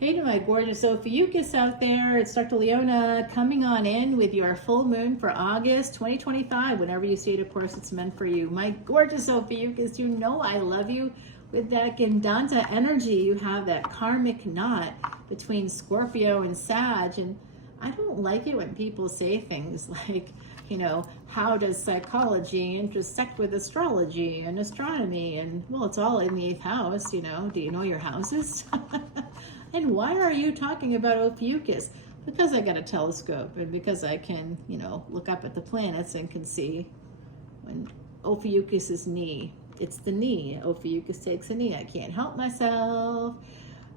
Hey to my gorgeous Ophiuchus out there. It's Dr. Leona coming on in with your full moon for August 2025. Whenever you see it, of course, it's meant for you. My gorgeous Ophiuchus, you know I love you. With that Gandanta energy, you have that karmic knot between Scorpio and Sag. And I don't like it when people say things like, you know, how does psychology intersect with astrology and astronomy? And well, it's all in the 8th house, you know. Do you know your houses? And why are you talking about Ophiuchus? Because I got a telescope and because I can, you know, look up at the planets and can see when Ophiuchus's knee. It's the knee. Ophiuchus takes a knee. I can't help myself.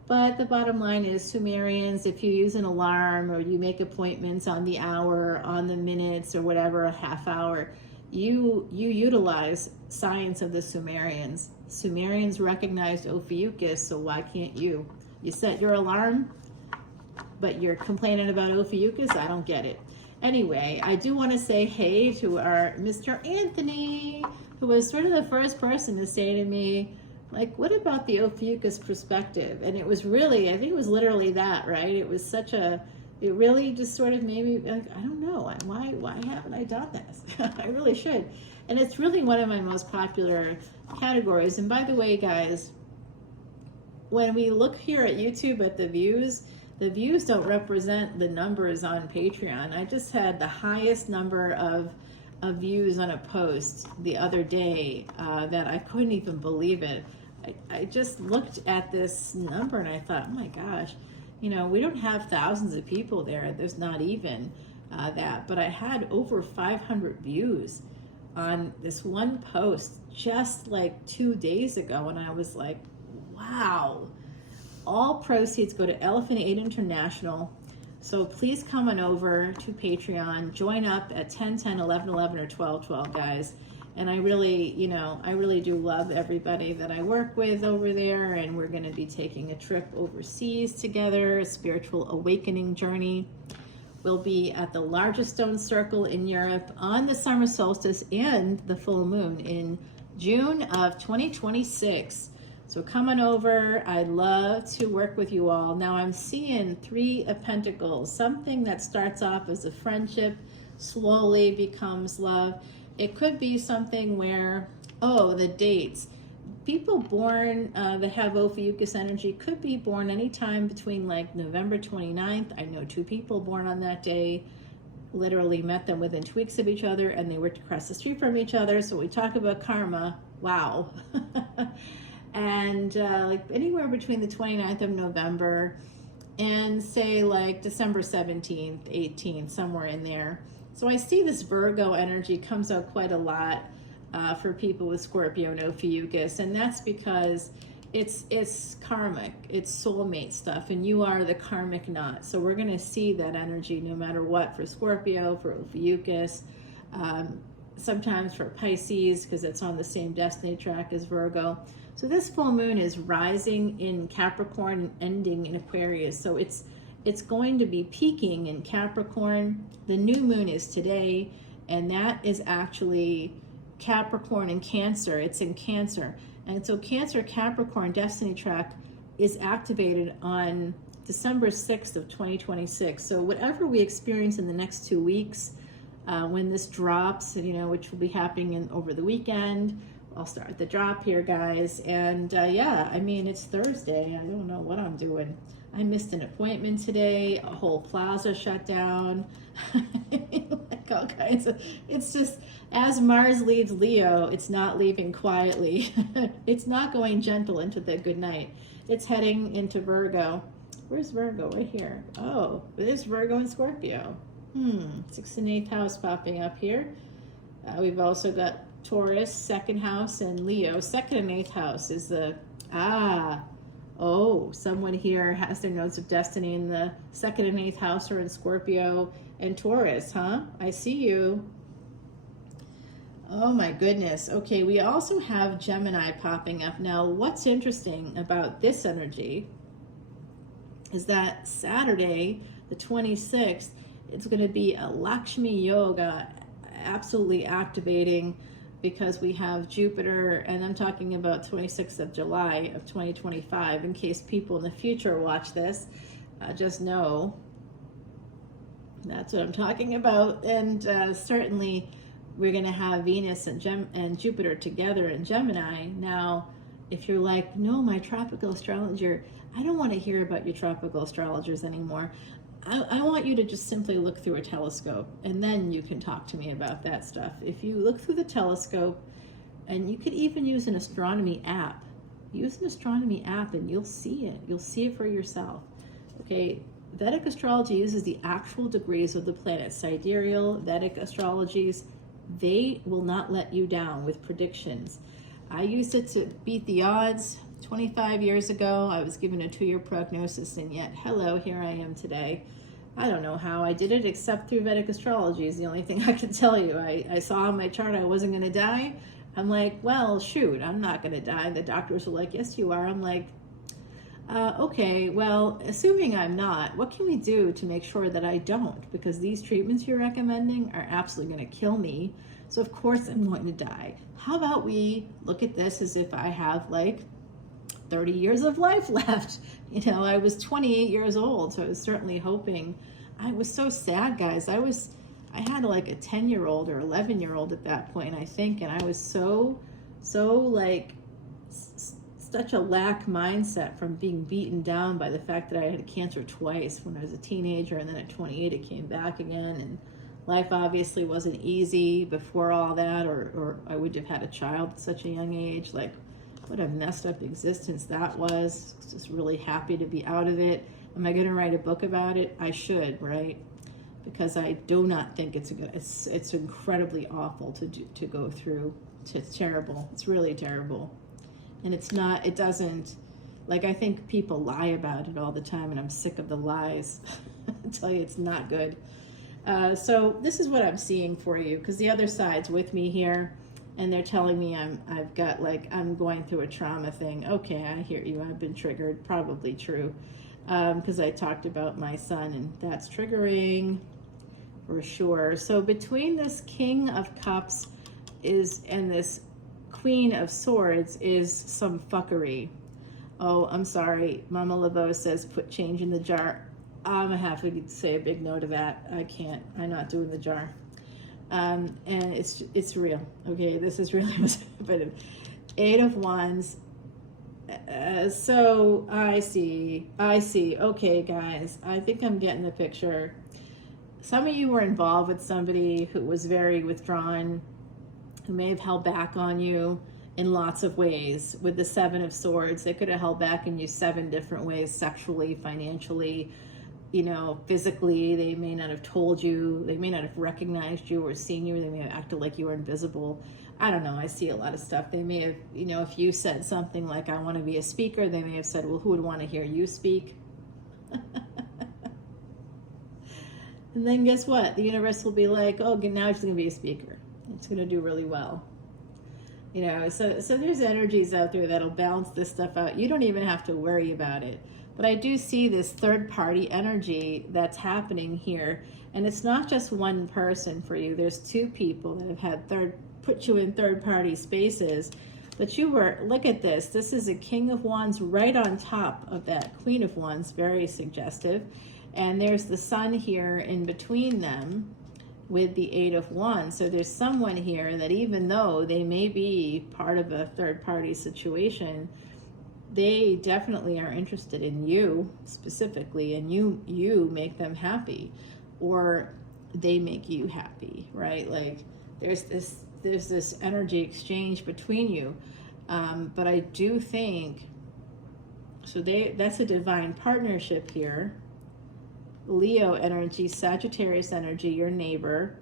But the bottom line is, Sumerians, if you use an alarm or you make appointments on the hour, on the minutes, or whatever, a half hour, you utilize science of the Sumerians. Sumerians recognized Ophiuchus, so why can't you? You set your alarm, but you're complaining about Ophiuchus? I don't get it. Anyway, I do want to say hey to our Mr. Anthony, who was sort of the first person to say to me, like, what about the Ophiuchus perspective? And it was really, I think it was literally that, right? It was such a, it really just sort of made me, like, I don't know, why haven't I done this? I really should. And it's really one of my most popular categories. And by the way, guys, when we look here at YouTube at the views don't represent the numbers on Patreon. I just had the highest number of views on a post the other day that I couldn't even believe it. I just looked at this number and I thought, oh my gosh, you know, we don't have thousands of people there. There's not even that. But I had over 500 views on this one post just like 2 days ago. And I was like, wow. All proceeds go to Elephant Aid International. So please come on over to Patreon, join up at 10, 10, 11, 11, or 12, 12, guys. And I really, you know, I really do love everybody that I work with over there. And we're going to be taking a trip overseas together, a spiritual awakening journey. We'll be at the largest stone circle in Europe on the summer solstice and the full moon in June of 2026. So come on over. I'd love to work with you all. Now I'm seeing 3 of Pentacles, something that starts off as a friendship, slowly becomes love. It could be something where, oh, the dates. People born that have Ophiuchus energy could be born anytime between like November 29th. I know 2 people born on that day. Literally met them within 2 weeks of each other and they worked across the street from each other. So we talk about karma. Wow. And like anywhere between the 29th of November and say like December 17th, 18th, somewhere in there. So I see this Virgo energy comes out quite a lot for people with Scorpio and Ophiuchus, and that's because it's karmic, it's soulmate stuff, and you are the karmic knot. So we're going to see that energy no matter what for Scorpio, for Ophiuchus, sometimes for Pisces because it's on the same destiny track as Virgo. So this full moon is rising in Capricorn and ending in Aquarius. So it's going to be peaking in Capricorn. The new moon is today, and that is actually Capricorn and Cancer. It's in Cancer. And so Cancer Capricorn destiny track is activated on December 6th of 2026. So whatever we experience in the next 2 weeks, when this drops, you know, which will be happening over the weekend, I'll start the drop here, guys. And yeah, I mean, it's Thursday. I don't know what I'm doing. I missed an appointment today. A whole plaza shut down. Like all kinds of, it's just, as Mars leaves Leo, it's not leaving quietly. It's not going gentle into the good night. It's heading into Virgo. Where's Virgo? Right here. Oh, there's Virgo and Scorpio. 6th and 8th house popping up here. We've also got Taurus, 2nd house, and Leo. 2nd and 8th house is the, someone here has their nodes of destiny in the 2nd and 8th house or in Scorpio and Taurus, huh? I see you. Oh my goodness. Okay, we also have Gemini popping up. Now, what's interesting about this energy is that Saturday, the 26th, it's going to be a Lakshmi Yoga, absolutely activating because we have Jupiter, and I'm talking about 26th of July of 2025, in case people in the future watch this, just know that's what I'm talking about. And certainly we're going to have Venus and Jupiter together in Gemini. Now, if you're like, no, my tropical astrologer, I don't want to hear about your tropical astrologers anymore. I want you to just simply look through a telescope, and then you can talk to me about that stuff. If you look through the telescope, and you could even use an astronomy app, use an astronomy app and you'll see it. You'll see it for yourself. Okay, Vedic astrology uses the actual degrees of the planets. Sidereal, Vedic astrologies, they will not let you down with predictions. I used it to beat the odds. 25 years ago, I was given a 2-year prognosis, and yet, hello, here I am today. I don't know how I did it, except through Vedic astrology is the only thing I can tell you. I saw on my chart I wasn't going to die. I'm like, well, shoot, I'm not going to die. The doctors were like, yes, you are. I'm like, okay, well, assuming I'm not, what can we do to make sure that I don't? Because these treatments you're recommending are absolutely going to kill me. So, of course, I'm going to die. How about we look at this as if I have, like, 30 years of life left. You know, I was 28 years old, so I was certainly hoping. I was so sad, guys. I had like a 10-year-old or 11-year-old at that point, I think, and I was so like such a lack mindset from being beaten down by the fact that I had cancer twice when I was a teenager, and then at 28 it came back again, and life obviously wasn't easy before all that, or I would have had a child at such a young age. Like, what a messed up existence that was. Just really happy to be out of it. Am I going to write a book about it? I should, right? Because I do not think it's incredibly awful to go through. It's terrible. It's really terrible. And it doesn't, like, I think people lie about it all the time, and I'm sick of the lies. I tell you, it's not good. So this is what I'm seeing for you, because the other side's with me here. And they're telling me I'm going through a trauma thing. Okay, I hear you. I've been triggered. Probably true. Because I talked about my son, and that's triggering for sure. So between this King of Cups and this Queen of Swords is some fuckery. Oh, I'm sorry. Mama Laveau says put change in the jar. I'm going to have to say a big no to that. I can't. I'm not doing the jar. And it's real. Okay, this is really what's happening. 8 of Wands. So I see. Okay, guys, I think I'm getting the picture. Some of you were involved with somebody who was very withdrawn, who may have held back on you in lots of ways. With the 7 of Swords, they could have held back on you 7 different ways: sexually, financially, physically. They may not have told you, they may not have recognized you or seen you, they may have acted like you were invisible. I don't know, I see a lot of stuff. They may have, if you said something like, I want to be a speaker, they may have said, well, who would want to hear you speak? And then guess what? The universe will be like, oh, now she's going to be a speaker. It's going to do really well. So there's energies out there that'll balance this stuff out. You don't even have to worry about it. But I do see this third-party energy that's happening here. And it's not just one person for you. There's 2 people that have had put you in third-party spaces. But look at this. This is a King of Wands right on top of that Queen of Wands. Very suggestive. And there's the Sun here in between them with the 8 of Wands. So there's someone here that, even though they may be part of a third-party situation, they definitely are interested in you specifically, and you make them happy, or they make you happy, right? Like there's this energy exchange between you. But I do think, that's a divine partnership here. Leo energy, Sagittarius energy, your neighbor.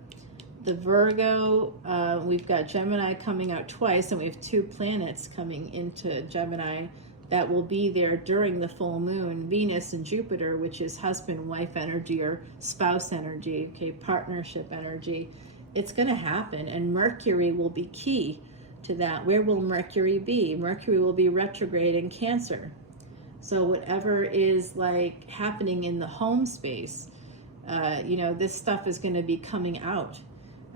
The Virgo, we've got Gemini coming out twice, and we have 2 planets coming into Gemini that will be there during the full moon. Venus and Jupiter, which is husband-wife energy or spouse energy, okay, partnership energy. It's going to happen, and Mercury will be key to that. Where will Mercury be? Mercury will be retrograde in Cancer. So whatever is like happening in the home space, this stuff is going to be coming out.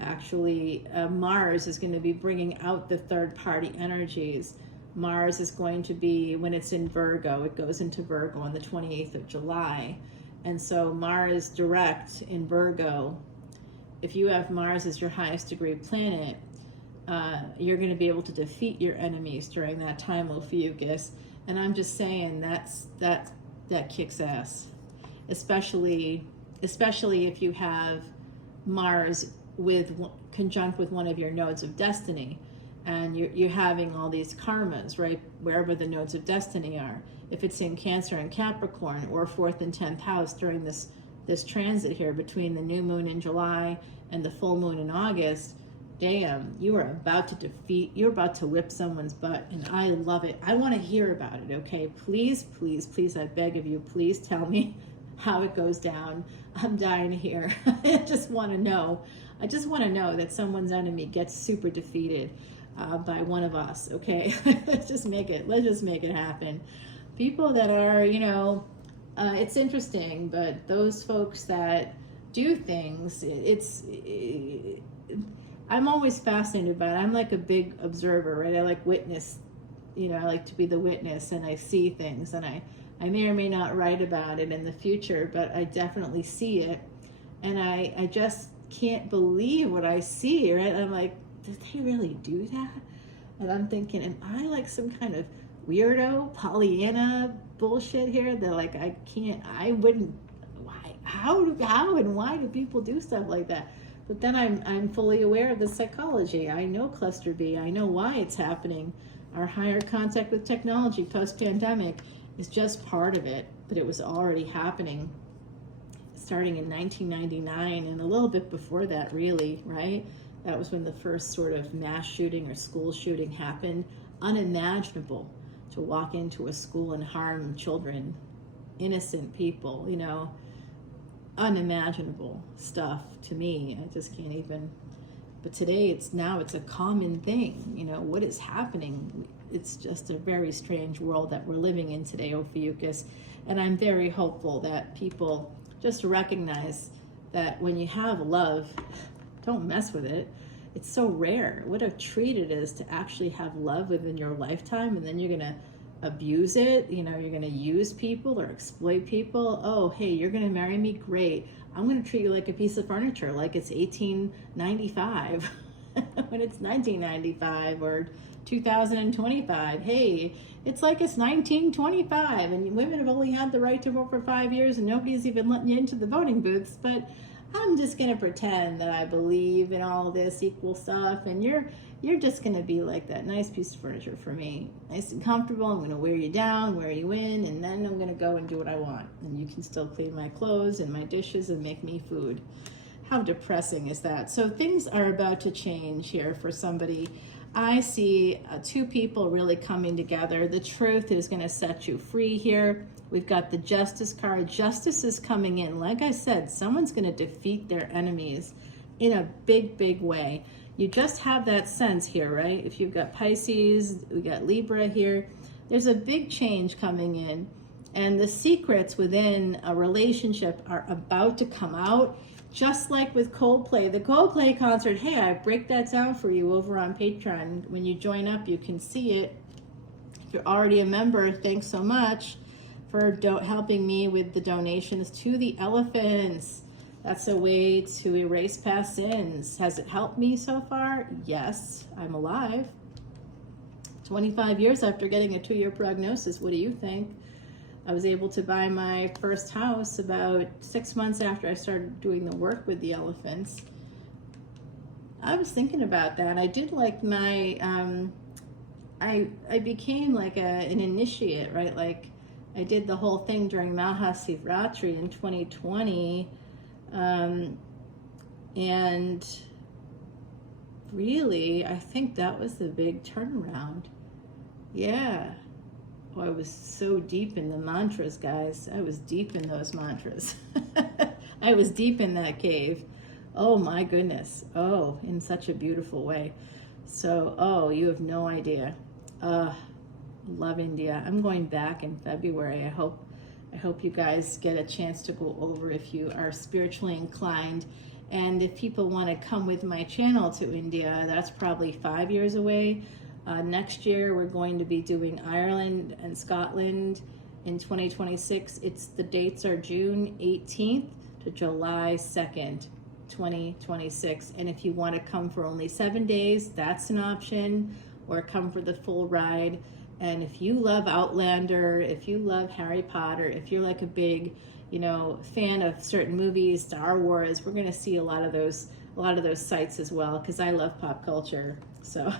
Actually, Mars is going to be bringing out the third party energies. Mars is going to be, when it's in Virgo, it goes into Virgo on the 28th of July. And so Mars direct in Virgo, if you have Mars as your highest degree planet, you're going to be able to defeat your enemies during that time, Ophiuchus. And I'm just saying that kicks ass, especially if you have Mars conjunct with one of your nodes of destiny, and you're having all these karmas, right, wherever the nodes of destiny are. If it's in Cancer and Capricorn, or 4th and 10th house during this transit here between the new moon in July and the full moon in August, damn, you're about to whip someone's butt, and I love it. I want to hear about it, okay? Please, please, please, I beg of you, please tell me how it goes down. I'm dying to hear. I just want to know. I just want to know that someone's enemy gets super defeated by one of us, okay? Let's just make it happen. People that are, it's interesting, but those folks that do things, I'm always fascinated by it. I'm like a big observer, right? I like witness, I like to be the witness, and I see things, and I may or may not write about it in the future, but I definitely see it, and I just can't believe what I see, right? I'm like, did they really do that? And I'm thinking, am I like some kind of weirdo Pollyanna bullshit here that like I wouldn't, why, how and why do people do stuff like that? But then I'm fully aware of the psychology. I know cluster B. I know why it's happening. Our higher contact with technology post-pandemic is just part of it, but it was already happening starting in 1999 and a little bit before that, really, right? That was when the first sort of mass shooting or school shooting happened. Unimaginable to walk into a school and harm children, innocent people, unimaginable stuff to me. I just can't even. But today it's a common thing. What is happening? It's just a very strange world that we're living in today, Ophiuchus. And I'm very hopeful that people just recognize that when you have love, don't mess with it. It's so rare. What a treat it is to actually have love within your lifetime, and then you're gonna abuse it. You're gonna use people or exploit people. Oh, hey, you're gonna marry me? Great. I'm gonna treat you like a piece of furniture, like it's 1895 when it's 1995 or 2025. Hey, it's like it's 1925, and women have only had the right to vote for 5 years, and nobody's even letting you into the voting booths. But I'm just gonna pretend that I believe in all this equal stuff, and you're just gonna be like that nice piece of furniture for me, nice and comfortable. I'm gonna wear you down, wear you in, and then I'm gonna go and do what I want, and you can still clean my clothes and my dishes and make me food. How depressing is that? So things are about to change here for somebody. I see two people really coming together. The truth is going to set you free here. We've got the Justice card. Justice is coming in. Like I said, someone's going to defeat their enemies in a big, big way. You just have that sense here, right? If you've got Pisces, we got Libra here. There's a big change coming in. And the secrets within a relationship are about to come out. Just like with Coldplay, the Coldplay concert, hey, I break that down for you over on Patreon. When you join up, you can see it. If you're already a member, thanks so much for helping me with the donations to the elephants. That's a way to erase past sins. Has it helped me so far? Yes, I'm alive. 25 years after getting a 2-year prognosis, what do you think? I was able to buy my first house about 6 months after I started doing the work with the elephants. I was thinking about that. I did like my, I became like an initiate, right? Like I did the whole thing during Mahashivratri in 2020. And really, I think that was the big turnaround. Yeah. Oh, I was so deep in the mantras, guys. I was deep in those mantras. I was deep in that cave. Oh my goodness. Oh, in such a beautiful way. So, oh, you have no idea. Love India. I'm going back in February. I hope you guys get a chance to go over if you are spiritually inclined. And if people want to come with my channel to India, that's probably 5 years away. Next year, we're going to be doing Ireland and Scotland in 2026. The dates are June 18th to July 2nd, 2026. And if you want to come for only 7 days, that's an option, or come for the full ride. And if you love Outlander, if you love Harry Potter, if you're like a big, fan of certain movies, Star Wars, we're going to see a lot of those sites as well, because I love pop culture. So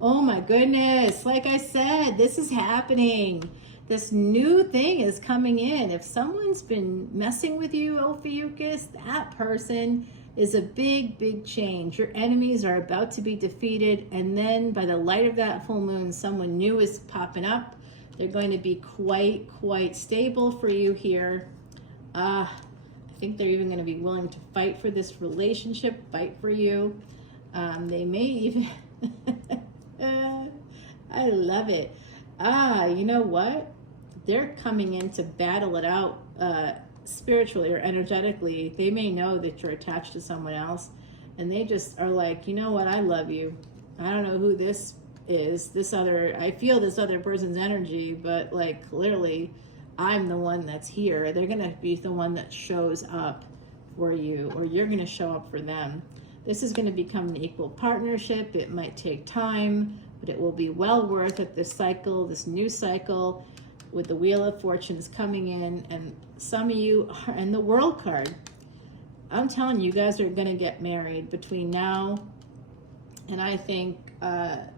oh my goodness, like I said, this is happening. This new thing is coming in. If someone's been messing with you, Ophiuchus, that person is a big change. Your enemies are about to be defeated, and then by the light of that full moon, someone new is popping up. They're going to be quite stable for you here. I think they're even going to be willing to fight for this relationship, fight for you. They may even, I love it. You know what? They're coming in to battle it out spiritually or energetically. They may know that you're attached to someone else, and they just are like, you know what? I love you. I don't know who this is. I feel this other person's energy, but like clearly I'm the one that's here. They're going to be the one that shows up for you, or you're going to show up for them. This is going to become an equal partnership. It might take time, but it will be well worth it. This new cycle with the Wheel of Fortunes coming in, and some of you are in the World card. I'm telling you, guys are going to get married between now, and I think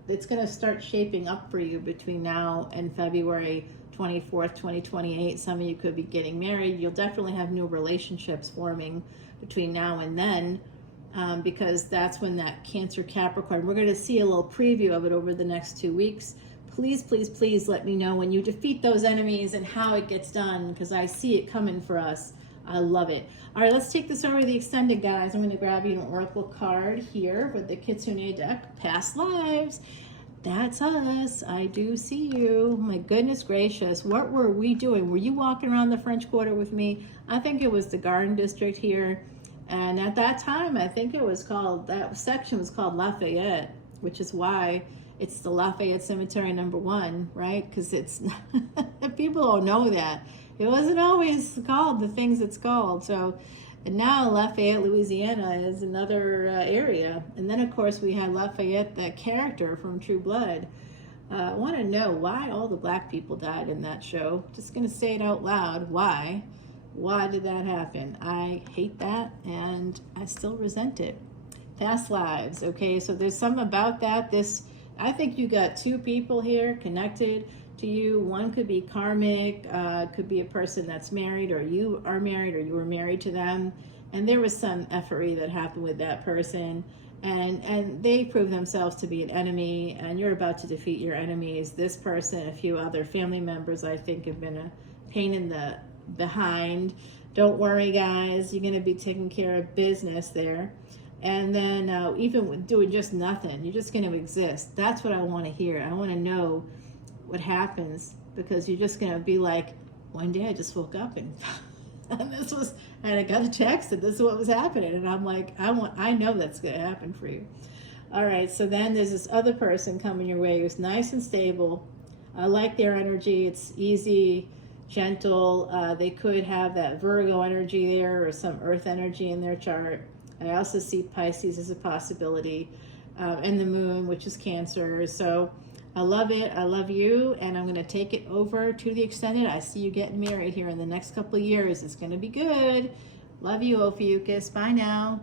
it's going to start shaping up for you between now and February 24th, 2028. Some of you could be getting married. You'll definitely have new relationships forming between now and then, because that's when that Cancer Capricorn, we're going to see a little preview of it over the next 2 weeks. Please let me know when you defeat those enemies and how it gets done, because I see it coming for us. I love it. All right, let's take this over to the extended, guys. I'm going to grab you an oracle card here with the Kitsune deck. Past lives. That's us. I do see you. My goodness gracious. What were we doing? Were you walking around the French Quarter with me? I think it was the Garden District here. And at that time, I think that section was called Lafayette, which is why it's the Lafayette Cemetery #1, right? Because people don't know that. It wasn't always called the things it's called. So, and now Lafayette, Louisiana is another area. And then, of course, we had Lafayette, the character from True Blood. I want to know why all the black people died in that show. Just going to say it out loud. Why? Why did that happen? I hate that, and I still resent it. Past lives. Okay, so there's something about that. I think you got two people here connected to you. One could be karmic, could be a person that's married, or you are married, or you were married to them, and there was some effery that happened with that person, and they proved themselves to be an enemy, and you're about to defeat your enemies. This person, a few other family members, I think, have been a pain in the behind. Don't worry, guys, you're going to be taking care of business there. And then even with doing just nothing, you're just going to exist. That's what I want to hear. I want to know what happens, because you're just going to be like, one day I just woke up and I got a text and this is what was happening. And I'm like, I know that's going to happen for you. All right. So then there's this other person coming your way who's nice and stable. I like their energy. It's easy, gentle. They could have that Virgo energy there, or some earth energy in their chart. I also see Pisces as a possibility, and the moon, which is Cancer. So I love it. I love you. And I'm going to take it over to the extended. I see you getting married here in the next couple of years. It's going to be good. Love you, Ophiuchus. Bye now.